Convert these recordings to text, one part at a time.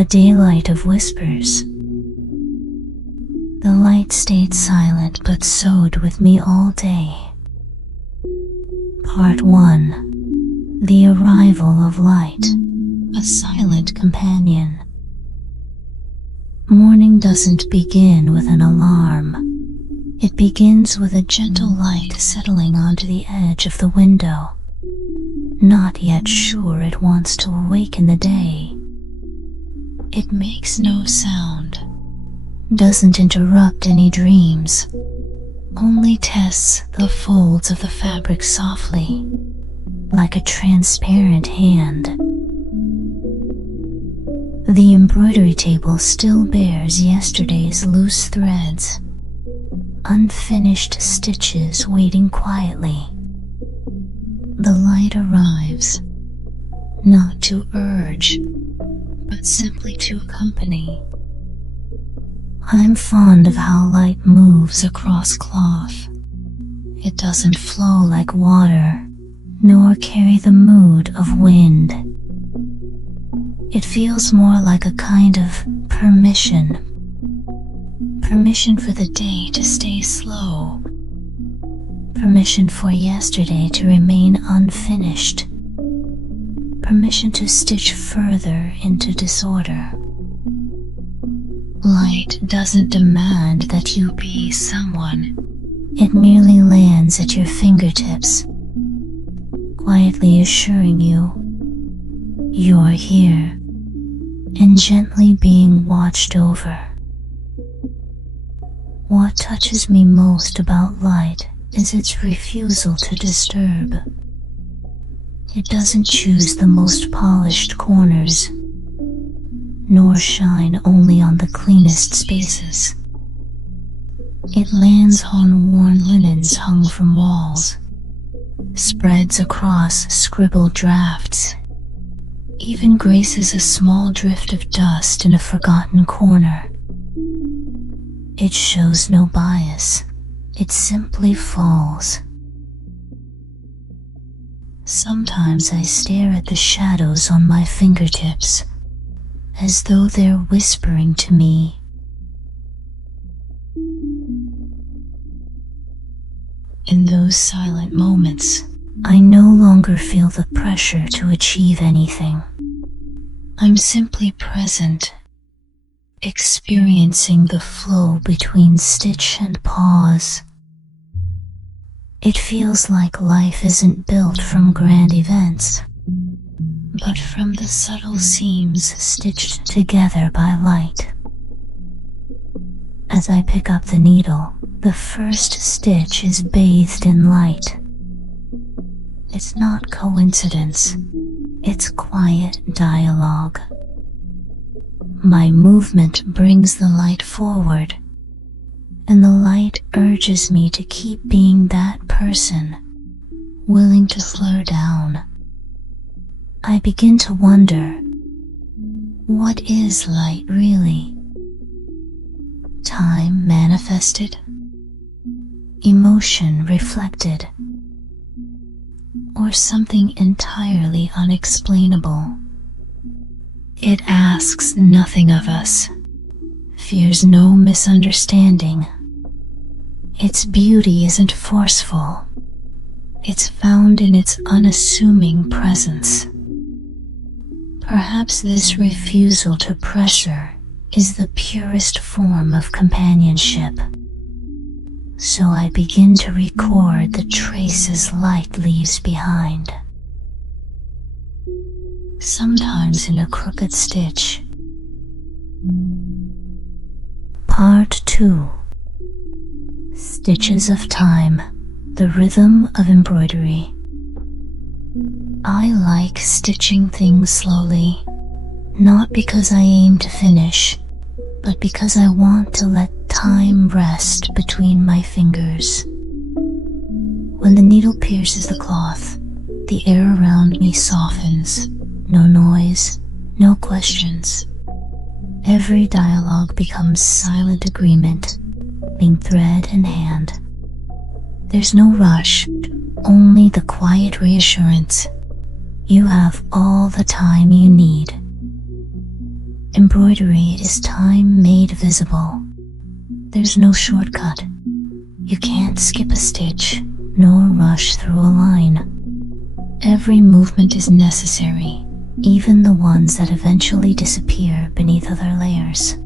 a daylight of whispers. The light stayed silent but sewed with me all day. Part 1. The Arrival of Light, a Silent Companion. Morning doesn't begin with an alarm. It begins with a gentle light settling onto the edge of the window, not yet sure it wants to awaken the day. It makes no sound, doesn't interrupt any dreams, only tests the folds of the fabric softly, like a transparent hand. The embroidery table still bears yesterday's loose threads, unfinished stitches waiting quietly. The light arrives, not to urge, but simply to accompany. I'm fond of how light moves across cloth. It doesn't flow like water, nor carry the mood of wind. It feels more like a kind of permission. Permission for the day to stay slow. Permission for yesterday to remain unfinished. Permission to stitch further into disorder. Light doesn't demand that you be someone. It merely lands at your fingertips, quietly assuring you you're here and gently being watched over. What touches me most about light is its refusal to disturb. It doesn't choose the most polished corners, nor shine only on the cleanest spaces. It lands on worn linens hung from walls, spreads across scribbled drafts, even graces a small drift of dust in a forgotten corner. It shows no bias, it simply falls. Sometimes I stare at the shadows on my fingertips, as though they're whispering to me. In those silent moments, I no longer feel the pressure to achieve anything. I'm simply present, experiencing the flow between stitch and pause. It feels like life isn't built from grand events, but from the subtle seams stitched together by light. As I pick up the needle, the first stitch is bathed in light. It's not coincidence, it's quiet dialogue. My movement brings the light forward, and the light urges me to keep being that person, willing to slow down. I begin to wonder, what is light really? Time manifested? Emotion reflected? Or something entirely unexplainable? It asks nothing of us, fears no misunderstanding. Its beauty isn't forceful. It's found in its unassuming presence. Perhaps this refusal to pressure is the purest form of companionship. So I begin to record the traces light leaves behind. Sometimes in a crooked stitch. Part 2. Stitches of Time, the Rhythm of Embroidery. I like stitching things slowly, not because I aim to finish, but because I want to let time rest between my fingers. When the needle pierces the cloth, the air around me softens. No noise, no questions. Every dialogue becomes silent agreement, being thread in hand. There's no rush, only the quiet reassurance. You have all the time you need. Embroidery is time made visible. There's no shortcut. You can't skip a stitch, nor rush through a line. Every movement is necessary, even the ones that eventually disappear beneath other layers.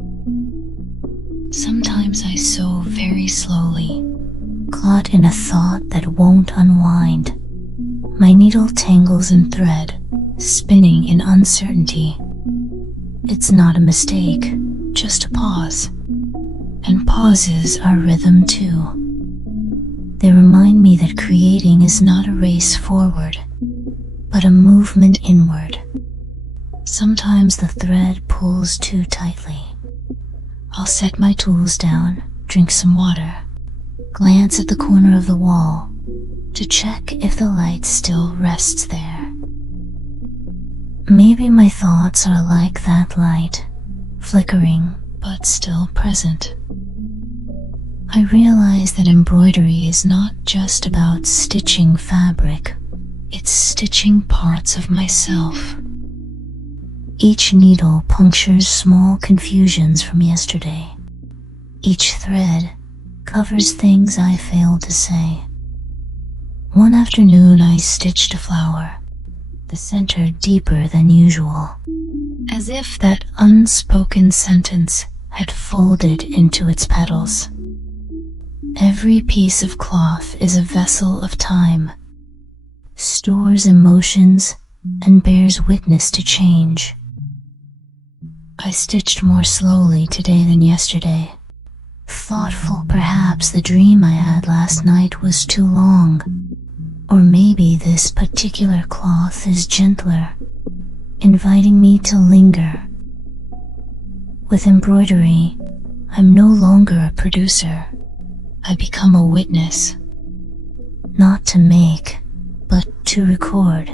Sometimes I sew very slowly, caught in a thought that won't unwind. My needle tangles in thread, spinning in uncertainty. It's not a mistake, just a pause. And pauses are rhythm too. They remind me that creating is not a race forward, but a movement inward. Sometimes the thread pulls too tightly. I'll set my tools down, drink some water, glance at the corner of the wall to check if the light still rests there. Maybe my thoughts are like that light, flickering but still present. I realize that embroidery is not just about stitching fabric, it's stitching parts of myself. Each needle punctures small confusions from yesterday. Each thread covers things I failed to say. One afternoon I stitched a flower, the center deeper than usual, as if that unspoken sentence had folded into its petals. Every piece of cloth is a vessel of time, stores emotions, and bears witness to change. I stitched more slowly today than yesterday. Thoughtful, perhaps the dream I had last night was too long. Or maybe this particular cloth is gentler, inviting me to linger. With embroidery, I'm no longer a producer. I become a witness. Not to make, but to record.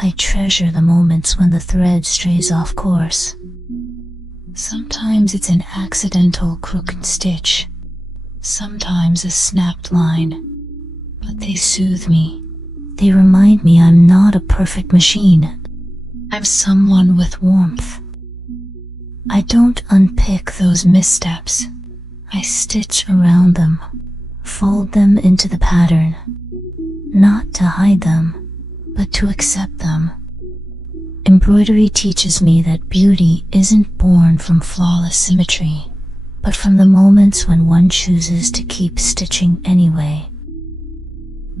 I treasure the moments when the thread strays off course. Sometimes it's an accidental crooked stitch, sometimes a snapped line, but they soothe me. They remind me I'm not a perfect machine. I'm someone with warmth. I don't unpick those missteps. I stitch around them, fold them into the pattern, not to hide them, but to accept them. Embroidery teaches me that beauty isn't born from flawless symmetry, but from the moments when one chooses to keep stitching anyway.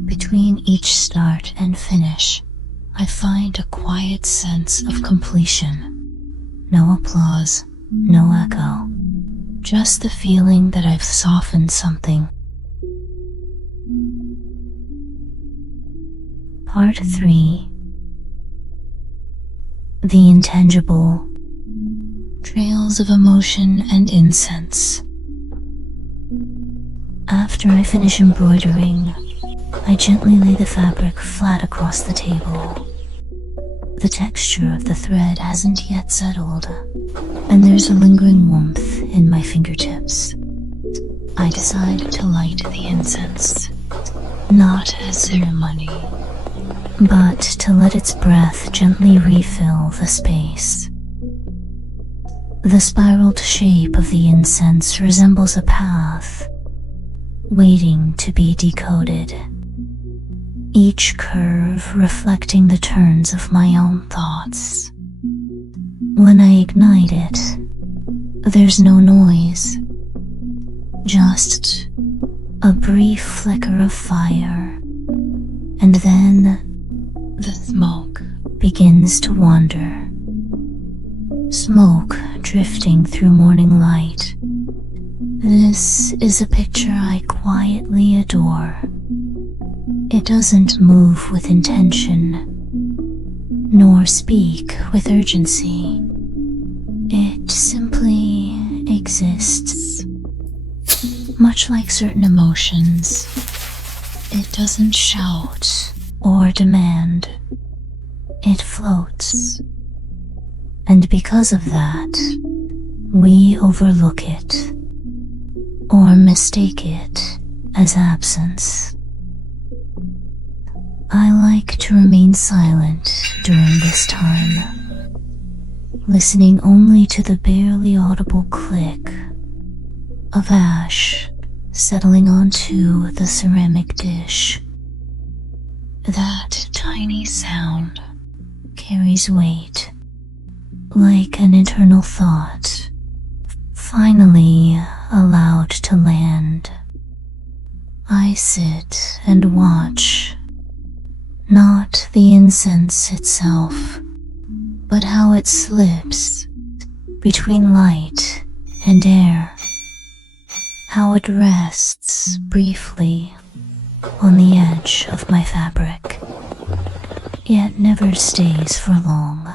Between each start and finish, I find a quiet sense of completion. No applause, no echo. Just the feeling that I've softened something. Part 3. The intangible. Trails of emotion and incense. After I finish embroidering, I gently lay the fabric flat across the table. The texture of the thread hasn't yet settled, and there's a lingering warmth in my fingertips. I decide to light the incense, not as ceremony, but to let its breath gently refill the space. The spiraled shape of the incense resembles a path, waiting to be decoded. Each curve reflecting the turns of my own thoughts. When I ignite it, there's no noise, just a brief flicker of fire, and then the smoke begins to wander. Smoke drifting through morning light. This is a picture I quietly adore. It doesn't move with intention, nor speak with urgency. It simply exists. Much like certain emotions, it doesn't shout or demand. It floats. And because of that, we overlook it or mistake it as absence. I like to remain silent during this time, listening only to the barely audible click of ash settling onto the ceramic dish. That tiny sound carries weight, like an internal thought, finally allowed to land. I sit and watch, not the incense itself, but how it slips between light and air, how it rests briefly on the edge of my fabric, yet never stays for long,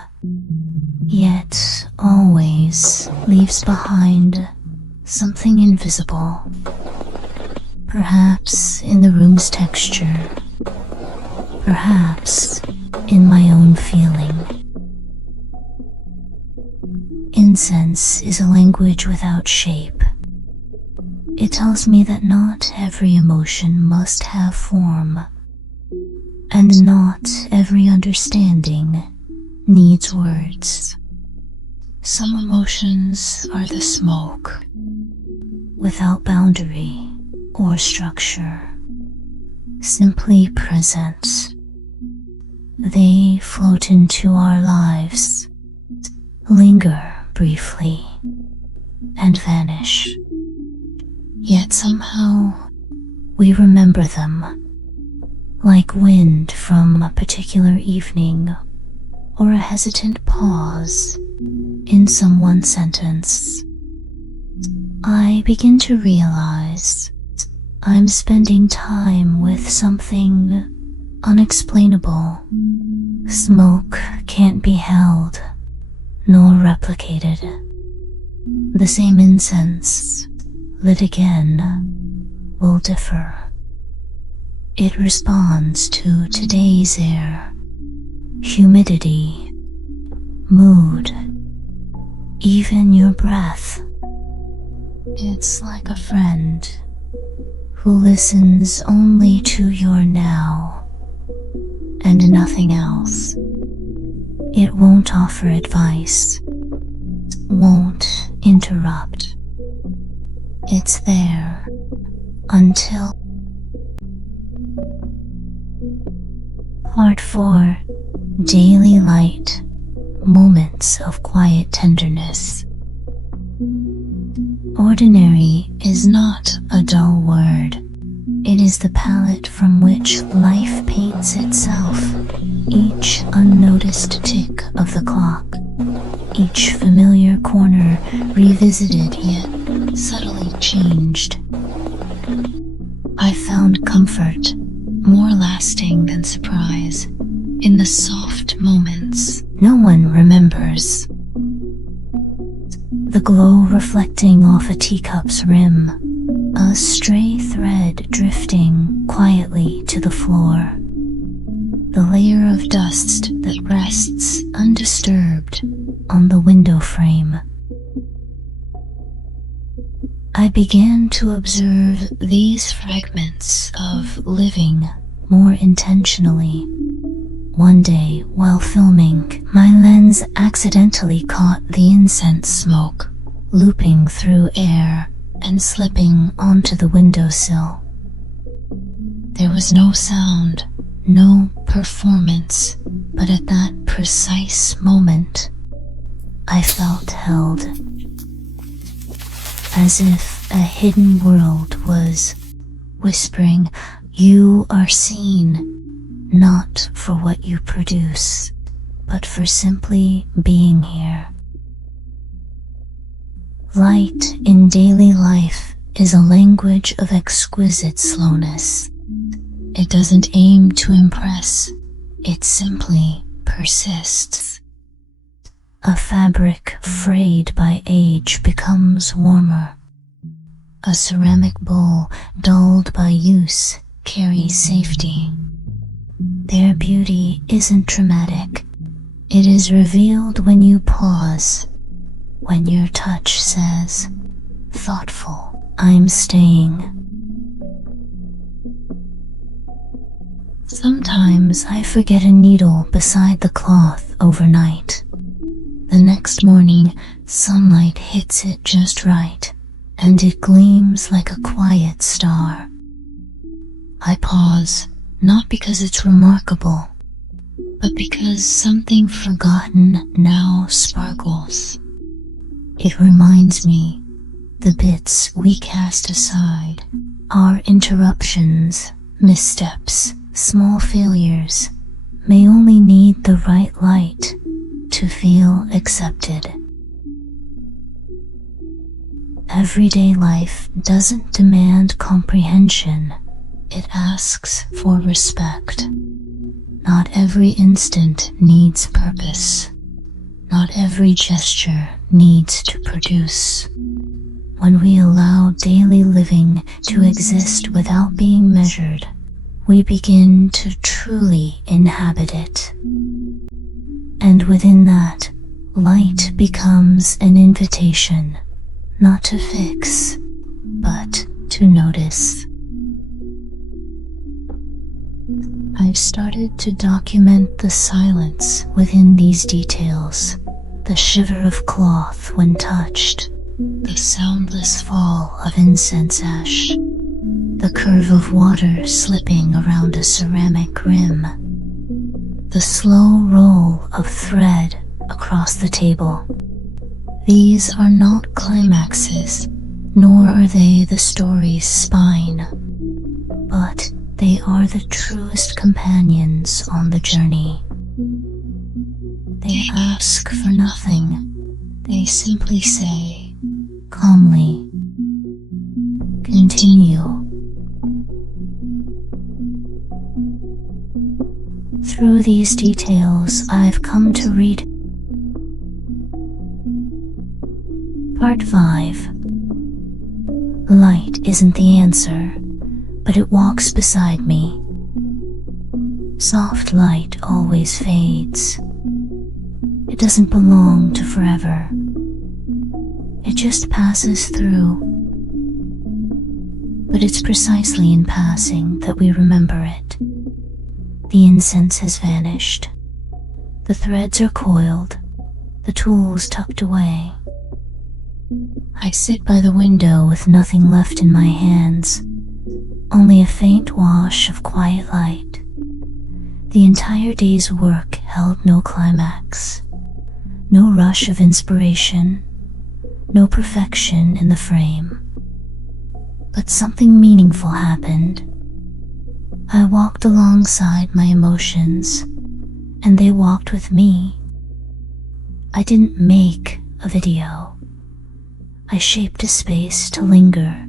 yet always leaves behind something invisible, perhaps in the room's texture, perhaps in my own feeling. Incense is a language without shape. It tells me that not every emotion must have form, and not every understanding needs words. Some emotions are the smoke, without boundary or structure, simply present. They float into our lives, linger briefly, and vanish. Yet somehow we remember them, like wind from a particular evening or a hesitant pause in someone's sentence. I begin to realize I'm spending time with something unexplainable. Smoke can't be held nor replicated. The same incense, lit again, will differ. It responds to today's air, humidity, mood, even your breath. It's like a friend who listens only to your now and nothing else. It won't offer advice, won't interrupt. It's there until. Part 4. Daily light, moments of quiet tenderness. Ordinary is not a dull word. It is the palette from which life paints itself. Each unnoticed tick of the clock, each familiar corner revisited yet subtly changed. I found comfort, more lasting than surprise, in the soft moments no one remembers. The glow reflecting off a teacup's rim, a stray thread drifting quietly to the floor, the layer of dust that rests undisturbed on the window frame. I began to observe these fragments of living more intentionally. One day, while filming, my lens accidentally caught the incense smoke, looping through air and slipping onto the windowsill. There was no sound, no performance, but at that precise moment, I felt held, as if a hidden world was whispering, "You are seen, not for what you produce, but for simply being here." Light in daily life is a language of exquisite slowness. It doesn't aim to impress, it simply persists. A fabric frayed by age becomes warmer. A ceramic bowl dulled by use carries safety. Their beauty isn't dramatic. It is revealed when you pause, when your touch says, "Thoughtful, I'm staying." Sometimes I forget a needle beside the cloth overnight. The next morning, sunlight hits it just right, and it gleams like a quiet star. I pause, not because it's remarkable, but because something forgotten now sparkles. It reminds me the bits we cast aside, our interruptions, missteps, small failures, may only need the right light to feel accepted. Everyday life doesn't demand comprehension, it asks for respect. Not every instant needs purpose. Not every gesture needs to produce. When we allow daily living to exist without being measured, we begin to truly inhabit it. And within that, light becomes an invitation, not to fix, but to notice. I've started to document the silence within these details, the shiver of cloth when touched, the soundless fall of incense ash, the curve of water slipping around a ceramic rim, the slow roll of thread across the table. These are not climaxes, nor are they the story's spine, but they are the truest companions on the journey. They ask for nothing. They simply say, calmly, continue. Through these details, I've come to read Part 5. Light isn't the answer, but it walks beside me. Soft light always fades. It doesn't belong to forever. It just passes through. But it's precisely in passing that we remember it. The incense has vanished. The threads are coiled, the tools tucked away. I sit by the window with nothing left in my hands, only a faint wash of quiet light. The entire day's work held no climax, no rush of inspiration, no perfection in the frame. But something meaningful happened. I walked alongside my emotions, and they walked with me. I didn't make a video. I shaped a space to linger.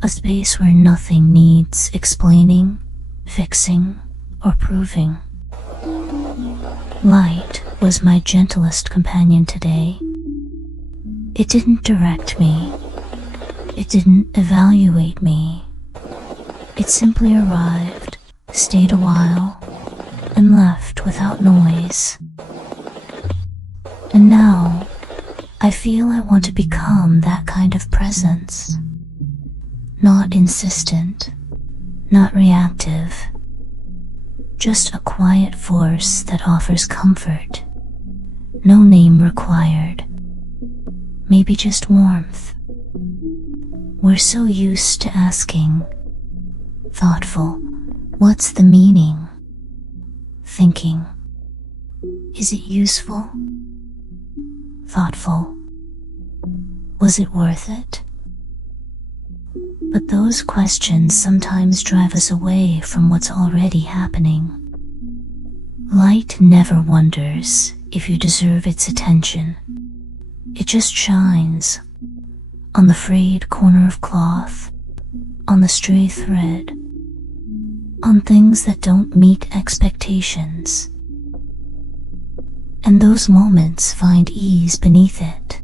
A space where nothing needs explaining, fixing, or proving. Light was my gentlest companion today. It didn't direct me. It didn't evaluate me. It simply arrived, stayed a while, and left without noise. And now, I feel I want to become that kind of presence. Not insistent, not reactive, just a quiet force that offers comfort. No name required. Maybe just warmth. We're so used to asking, thoughtful, what's the meaning? Thinking, is it useful? Thoughtful, was it worth it? But those questions sometimes drive us away from what's already happening. Light never wonders if you deserve its attention. It just shines on the frayed corner of cloth, on the stray thread, on things that don't meet expectations. And those moments find ease beneath it.